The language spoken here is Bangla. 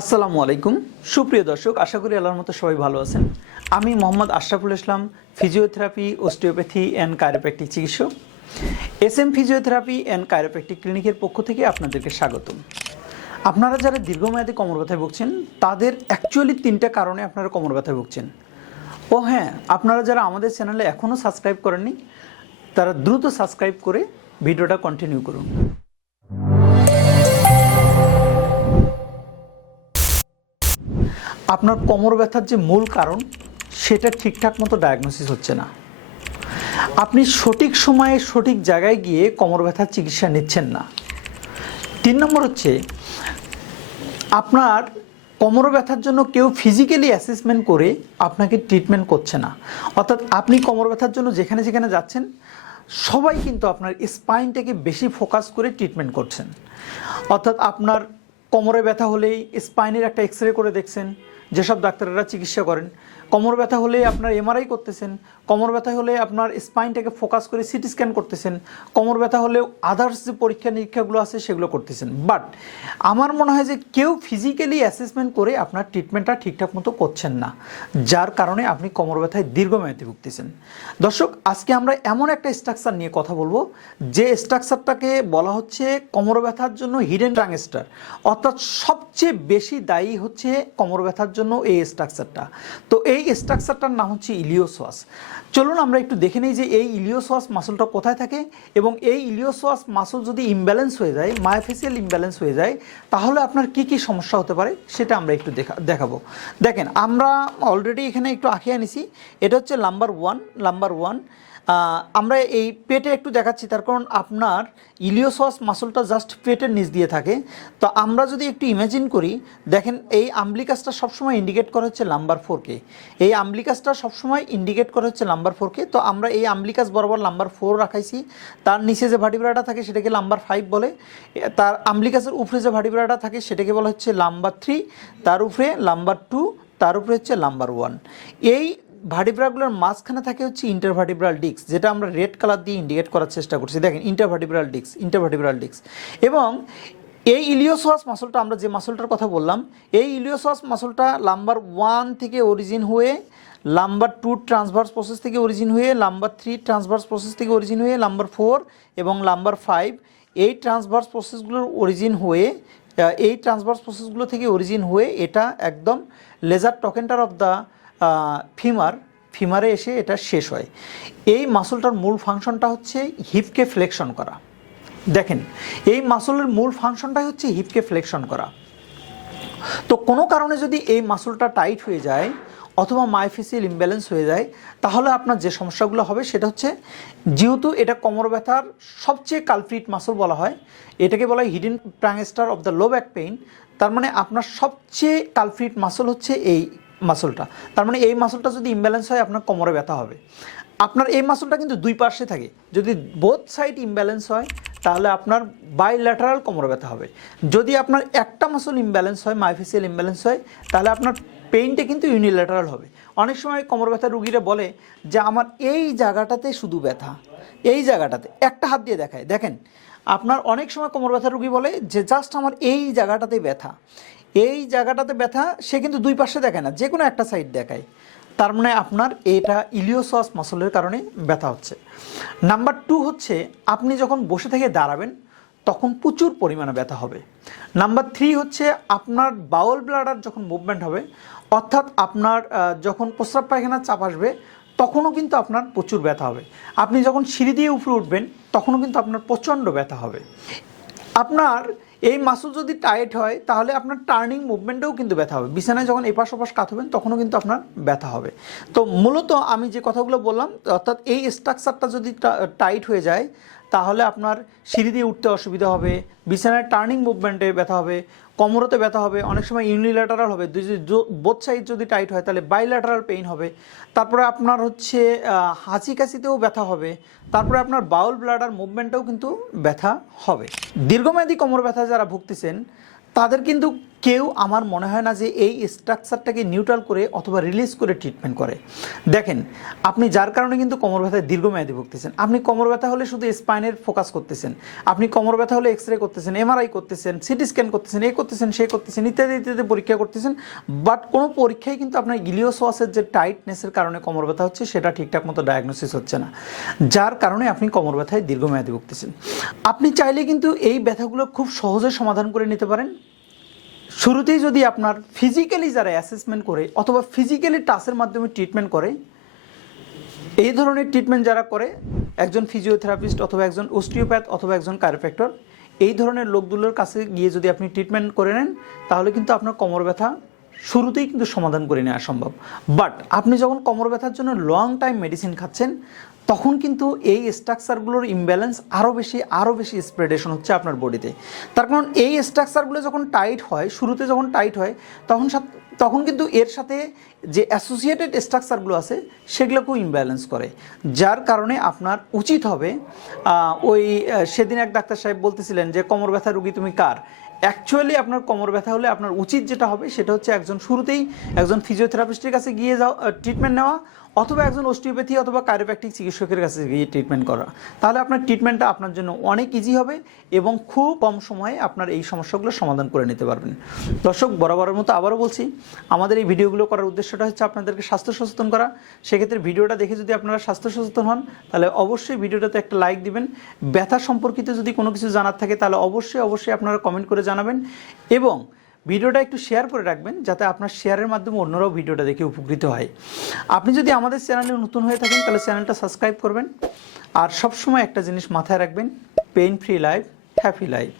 আসসালামু আলাইকুম। সুপ্রিয় দর্শক, আশা করি আল্লাহর মতো সবাই ভালো আছেন। আমি Mohammad Ashraful Islam, physiotherapy osteopathy and কায়োপ্যাথিক চিকিৎসক। এস এম ফিজিওথেরাপি অ্যান্ড কায়োপ্যাথিক ক্লিনিকের পক্ষ থেকে আপনাদেরকে স্বাগতম। আপনারা যারা দীর্ঘমেয়াদী কোমর ব্যথায় ভুগছেন, তাদের অ্যাকচুয়ালি তিনটা কারণে আপনারা কোমর ব্যথায় ভুগছেন। ও হ্যাঁ আপনারা যারা আমাদের চ্যানেলে এখনও সাবস্ক্রাইব করেননি, তারা দ্রুত সাবস্ক্রাইব করে ভিডিওটা কন্টিনিউ করুন। আপনার কোমর ব্যথার যে মূল কারণ, সেটা ঠিকঠাক মতো ডায়াগনোসিস হচ্ছে না। আপনি সঠিক সময়ে সঠিক জায়গায় গিয়ে কোমর ব্যথার চিকিৎসা নিচ্ছেন না। তিন নম্বর হচ্ছে, আপনার কোমর ব্যথার জন্য কেউ ফিজিক্যালি অ্যাসেসমেন্ট করে আপনাকে ট্রিটমেন্ট করছে না। অর্থাৎ আপনি কোমর ব্যথার জন্য যেখানে যেখানে যাচ্ছেন, সবাই কিন্তু আপনার স্পাইনটাকে বেশি ফোকাস করে ট্রিটমেন্ট করছেন। অর্থাৎ আপনার কোমরে ব্যথা হলেই স্পাইনের একটা এক্স রে করে দেখছেন যেসব ডাক্তাররা চিকিৎসা করেন, কোমর ব্যথা হলে আপনার এমআরআই করতেছেন, কোমর ব্যথা হলে আপনার স্পাইনটাকে ফোকাস করে সিটি স্ক্যান করতেছেন, কোমর ব্যথা হলেও আদার্স যে পরীক্ষা নিরীক্ষাগুলো আছে সেগুলো করতেছেন। বাট আমার মনে হয় যে কেউ ফিজিক্যালি অ্যাসেসমেন্ট করে আপনার ট্রিটমেন্টটা ঠিকঠাক মতো করছেন না, যার কারণে আপনি কোমর ব্যথায় দীর্ঘমেয়াদী ভুগতেছেন। দর্শক, আজকে আমরা এমন একটা স্ট্রাকচার নিয়ে কথা বলব, যে স্ট্রাকচারটাকে বলা হচ্ছে কোমর ব্যথার জন্য হিডেন ট্রাংস্টার অর্থাৎ সবচেয়ে বেশি দায়ী হচ্ছে কোমর ব্যথার জন্য এই স্ট্রাকচারটা তো এই স্ট্রাকচারটার নাম হচ্ছে ইলিওসোয়াস। চলুন আমরা একটু দেখে নিই যে এই ইলিওসোয়াস মাসলটা কোথায় থাকে এবং এই ইলিওসোয়াস মাসল যদি ইমব্যালেন্স হয়ে যায় মায়োফেসিয়াল ইমব্যালেন্স হয়ে যায়, তাহলে আপনার কি কি সমস্যা হতে পারে সেটা আমরা একটু দেখা, দেখাবো। দেখেন, আমরা অলরেডি এখানে একটু আঁকিয়ে আনিছি। এটা হচ্ছে নাম্বার ওয়ান নাম্বার ওয়ান আমরা এই পেটে একটু দেখাচ্ছি, তার কারণ আপনার ইলিওসস মাসলটা জাস্ট পেটের নিচ দিয়ে থাকে। তো আমরা যদি একটু ইমাজিন করি, দেখেন এই আম্বলিকাসটা সবসময় ইন্ডিকেট করা হচ্ছে লাম্বার ফোরকে এই আম্বলিকাসটা সবসময় ইন্ডিকেট করা হচ্ছে লাম্বার ফোরকে তো আমরা এই আম্বলিকাস বরাবর লাম্বার ফোর রাখাইছি। তার নিচে যে ভাটিব্রাটা থাকে, সেটাকে নাম্বার ফাইভ বলে। তার আম্বলিকাসের উপরে যে ভাটিব্রাটা থাকে, সেটাকে বলা হচ্ছে লাম্বার থ্রি তার উপরে নাম্বার টু তার উপরে হচ্ছে নাম্বার ওয়ান এই ভার্টিব্রাগুলোর মাঝখানে থাকে হচ্ছে ইন্টারভার্টিব্রাল ডিস্ক যেটা আমরা রেড কালার দিয়ে ইন্ডিকেট করার চেষ্টা করছি। দেখেন ইন্টারভার্টিব্রাল ডিস্ক ইন্টারভার্টিব্রাল ডিস্ক এবং এই ইলিওসোয়াস মাসলটা আমরা যে মাসলটার কথা বললাম, এই ইলিওসোয়াস মাসলটা নাম্বার ওয়ান থেকে অরিজিন হয়ে নাম্বার টু ট্রান্সভার্স প্রসেস থেকে অরিজিন হয়ে নাম্বার থ্রি ট্রান্সভার্স প্রসেস থেকে অরিজিন হয়ে নাম্বার ফোর এবং নাম্বার ফাইভ এই ট্রান্সভার্স প্রসেসগুলোর অরিজিন হয়ে এই ট্রান্সভার্স প্রসেসগুলো থেকে অরিজিন হয়ে এটা একদম lesser trochanter of the femur ফিমারে এসে এটা শেষ হয়। এই মাসলটার মূল ফাংশনটা হচ্ছে হিপকে ফ্লেকশন করা। দেখেন, এই মাসলের মূল ফাংশনটাই হচ্ছে হিপকে ফ্লেকশন করা। তো কোনো কারণে যদি এই মাসলটা টাইট হয়ে যায় অথবা মাইফিসিয়াল ইমব্যালেন্স হয়ে যায়, তাহলে আপনার যে সমস্যাগুলো হবে সেটা হচ্ছে যেহেতু এটা কোমর ব্যথার সবচেয়ে কালপ্রিট মাসল বলা হয়, এটাকে বলা হয় hidden ট্রাঙ্গেস্টার of the low back pain তার মানে আপনার সবচেয়ে কালপ্রিট মাসল হচ্ছে এই মাসলটা। তার মানে এই মাসলটা যদি ইমব্যালেন্স হয়, আপনার কোমরে ব্যথা হবে। আপনার এই মাসলটা কিন্তু দুই পার্শ্বে থাকে। যদি বোথ সাইড ইমব্যালেন্স হয়, তাহলে আপনার বাইল্যাটারাল কোমরে ব্যথা হবে। যদি আপনার একটা মাসল ইমব্যালেন্স হয় মাইফিসিয়াল ইমব্যালেন্স হয়, তাহলে আপনার পেইনটা কিন্তু ইউনিল্যাটারাল হবে। অনেক সময় কোমর ব্যথা রুগীরা বলে যে, আমার এই জায়গাটাতে শুধু ব্যথা। এই জায়গাটাতে। একটা হাত দিয়ে দেখায়। দেখেন, আপনার অনেক সময় কোমর ব্যথা রুগী বলে যে, জাস্ট আমার এই জায়গাটাতে ব্যথা। এই জায়গাটাতে ব্যথা, সে কিন্তু দুই পাশে দেখায় না যে কোনো একটা সাইড দেখায়। তার মানে আপনার এটা ইলিওসস মাসলের কারণে ব্যথা হচ্ছে। নাম্বার টু হচ্ছে, আপনি যখন বসে থেকে দাঁড়াবেন, তখন প্রচুর পরিমাণে ব্যথা হবে। নাম্বার থ্রি হচ্ছে, আপনার বাউল ব্লাডার যখন মুভমেন্ট হবে, অর্থাৎ আপনার যখন প্রস্রাব পায়খানার চাপ আসবে, তখনও কিন্তু আপনার প্রচুর ব্যথা হবে। আপনি যখন সিঁড়ি দিয়ে উপরে উঠবেন, তখনও কিন্তু আপনার প্রচণ্ড ব্যথা হবে। আপনার এই মাসল যদি টাইট হয়, তাহলে আপনার টার্নিং মুভমেন্টেও কিন্তু ব্যথা হবে। বিছানায় যখন এপাশ ওপাশ কাত হবেন, তখনও কিন্তু আপনার ব্যথা হবে। তো মূলত আমি যে কথাগুলো বললাম, অর্থাৎ এই স্ট্রাকচারটা যদি টাইট হয়ে যায় তাহলে আপনার সিঁড়ি দিয়ে উঠতে অসুবিধা হবে বিছানায় টার্নিং মুভমেন্টে ব্যথা হবে, কোমরতে ব্যথা হবে, অনেক সময় ইউনিল্যাটারাল হবে বোথ সাইড যদি টাইট হয় তাহলে বাইল্যাটারাল পেইন হবে। তারপরে আপনার হচ্ছে হাঁচি কাশিতেও ব্যথা হবে, তারপরে আপনার বাউল ব্লাডার মুভমেন্টেও কিন্তু ব্যথা হবে। দীর্ঘমেয়াদী কোমর ব্যথা যারা ভুগতেছেন, তাদের কিন্তু কেউ আমার মনে হয় না যে এই স্ট্রাকচারটাকে নিউট্রাল করে অথবা রিলিজ করে ট্রিটমেন্ট করে। দেখেন, আপনি যার কারণে কিন্তু কোমর ব্যথায় দীর্ঘমেয়াদী ভুগতেছেন। আপনি কোমর ব্যথা হলে শুধু স্পাইনের ফোকাস করতেছেন। আপনি কোমর ব্যথা হলে এক্স রে করতেছেন এমআরআই করতেছেন, সিটি স্ক্যান করতেছেন, এ করতেছেন, সে করতেছেন, ইত্যাদি ইত্যাদি পরীক্ষা করতেছেন। বাট কোনো পরীক্ষায় কিন্তু আপনার ইলিওসোয়াসের যে টাইটনেসের কারণে কোমর ব্যথা হচ্ছে, সেটা ঠিকঠাক মতো ডায়াগনোসিস হচ্ছে না। যার কারণে আপনি কোমর ব্যথায় দীর্ঘমেয়াদী ভুগতেছেন। আপনি চাইলে কিন্তু এই ব্যথাগুলো খুব সহজে সমাধান করে নিতে পারেন। শুরুতেই যদি আপনার ফিজিক্যালি যারা অ্যাসেসমেন্ট করে অথবা ফিজিক্যালি টাচের মাধ্যমে ট্রিটমেন্ট করে, এই ধরনের ট্রিটমেন্ট যারা করে, একজন ফিজিওথেরাপিস্ট অথবা একজন অস্টিওপ্যাথ অথবা একজন কায়োপ্যাক্টর এই ধরনের লোকগুলোর কাছে গিয়ে যদি আপনি ট্রিটমেন্ট করে নেন, তাহলে কিন্তু আপনার কোমর ব্যথা শুরুতেই কিন্তু সমাধান করে নেওয়া সম্ভব। বাট আপনি যখন কোমর ব্যথার জন্য লং টাইম মেডিসিন খাচ্ছেন, তখন কিন্তু এই স্ট্রাকচারগুলোর ইমব্যালেন্স আরও বেশি আরও বেশি স্প্রেডেশন হচ্ছে আপনার বডিতে তার কারণ এই স্ট্রাকচারগুলো যখন টাইট হয়, শুরুতে যখন টাইট হয়, তখন তখন কিন্তু এর সাথে যে অ্যাসোসিয়েটেড স্ট্রাকচারগুলো আছে, সেগুলোকেও ইমব্যালেন্স করে। যার কারণে আপনার উচিত হবে ওই সেদিন এক ডাক্তার সাহেব বলতেছিলেন যে, কোমর ব্যথা রুগী তুমি কার? অ্যাকচুয়ালি আপনার কোমর ব্যথা হলে আপনার উচিত যেটা হবে সেটা হচ্ছে একজন শুরুতেই একজন ফিজিওথেরাপিস্টের কাছে গিয়ে যাওয়া ট্রিটমেন্ট নেওয়া অথবা একজন অস্টিওপ্যাথি অথবা কায়োপ্যাক্টিক চিকিৎসকের কাছে গিয়ে ট্রিটমেন্ট করা। তাহলে আপনার ট্রিটমেন্টটা আপনার জন্য অনেক ইজি হবে এবং খুব কম সময়ে আপনার এই সমস্যাগুলো সমাধান করে নিতে পারবেন। দর্শক, বরাবরের মতো আবারও বলছি, আমাদের এই ভিডিওগুলো করার উদ্দেশ্যটা হচ্ছে আপনাদেরকে স্বাস্থ্য সচেতন করা। সেক্ষেত্রে ভিডিওটা দেখে যদি আপনারা স্বাস্থ্য সচেতন হন, তাহলে অবশ্যই ভিডিওটাতে একটা লাইক দিবেন। ব্যথা সম্পর্কিত যদি কোনো কিছু জানার থাকে, তাহলে অবশ্যই অবশ্যই আপনারা কমেন্ট করে জানাবেন। এবং ভিডিওটা একটু শেয়ার করে রাখবেন, যাতে আপনার শেয়ারের মাধ্যমে অন্যরাও ভিডিওটা দেখে উপকৃত হয়। আপনি যদি আমাদের চ্যানেলে নতুন হয়ে থাকেন, তাহলে চ্যানেলটা সাবস্ক্রাইব করবেন। আর সবসময় একটা জিনিস মাথায় রাখবেন pain free life happy life